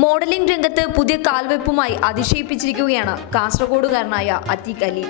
Modelling രംഗത്ത് പുതിയ കാൽവെപ്പുമായി അതിശയിപ്പിച്ചിരിക്കുകയാണ് കാസർഗോഡുകാരനായ അത്തീഖ് Ali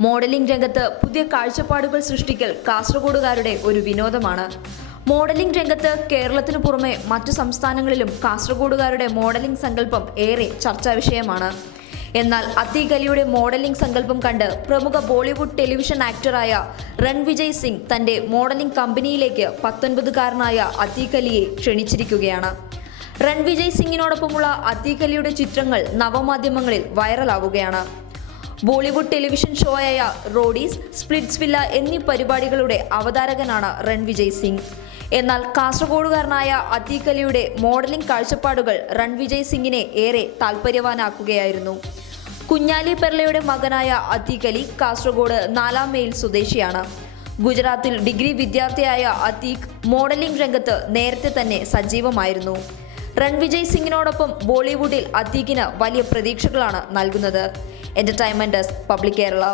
modelling രംഗത്ത് പുതിയ കാഴ്ചപ്പാടുകൾ സൃഷ്ടിക്കൽ കാസർഗോഡുകാരുടെ ഒരു വിനോദമാണ്. മോഡലിംഗ് രംഗത്ത് കേരളത്തിനു പുറമെ മറ്റു സംസ്ഥാനങ്ങളിലും കാസർഗോഡുകാരുടെ മോഡലിംഗ് സങ്കല്പം ഏറെ ചർച്ചാ വിഷയമാണ്. എന്നാൽ അത്തീഖ് മോഡലിംഗ് സങ്കല്പം കണ്ട് പ്രമുഖ ബോളിവുഡ് ടെലിവിഷൻ ആക്ടറായ രൺവിജയ് സിംഗ് തന്റെ മോഡലിംഗ് കമ്പനിയിലേക്ക് പത്തൊൻപതുകാരനായ അത്തീഖ് ക്ഷണിച്ചിരിക്കുകയാണ്. രൺവിജയ് സിംഗിനോടൊപ്പമുള്ള അത്തീഖ് ചിത്രങ്ങൾ നവമാധ്യമങ്ങളിൽ വൈറലാവുകയാണ്. ബോളിവുഡ് ടെലിവിഷൻ ഷോയായ റോഡീസ് സ്പ്ലിറ്റ്സ് വില്ല എന്നീ പരിപാടികളുടെ അവതാരകനാണ് രൺവിജയ് സിംഗ്. എന്നാൽ കാസർഗോഡുകാരനായ അതീഖലിയുടെ മോഡലിംഗ് കാഴ്ചപ്പാടുകൾ രൺവിജയ് സിംഗിനെ ഏറെ താൽപ്പര്യവാനാക്കുകയായിരുന്നു കുഞ്ഞാലി പെർലയുടെ മകനായ അതീഖലി കാസർഗോഡ് നാലാം മെയിൽ സ്വദേശിയാണ്. ഗുജറാത്തിൽ ഡിഗ്രി വിദ്യാർത്ഥിയായ അതീഖ് മോഡലിംഗ് രംഗത്ത് നേരത്തെ തന്നെ സജീവമായിരുന്നു. രൺവിജയ് സിംഗിനോടൊപ്പം ബോളിവുഡിൽ അത്തീഖിന് വലിയ പ്രതീക്ഷകളാണ് നൽകുന്നത്. Entertainment desk public Kerala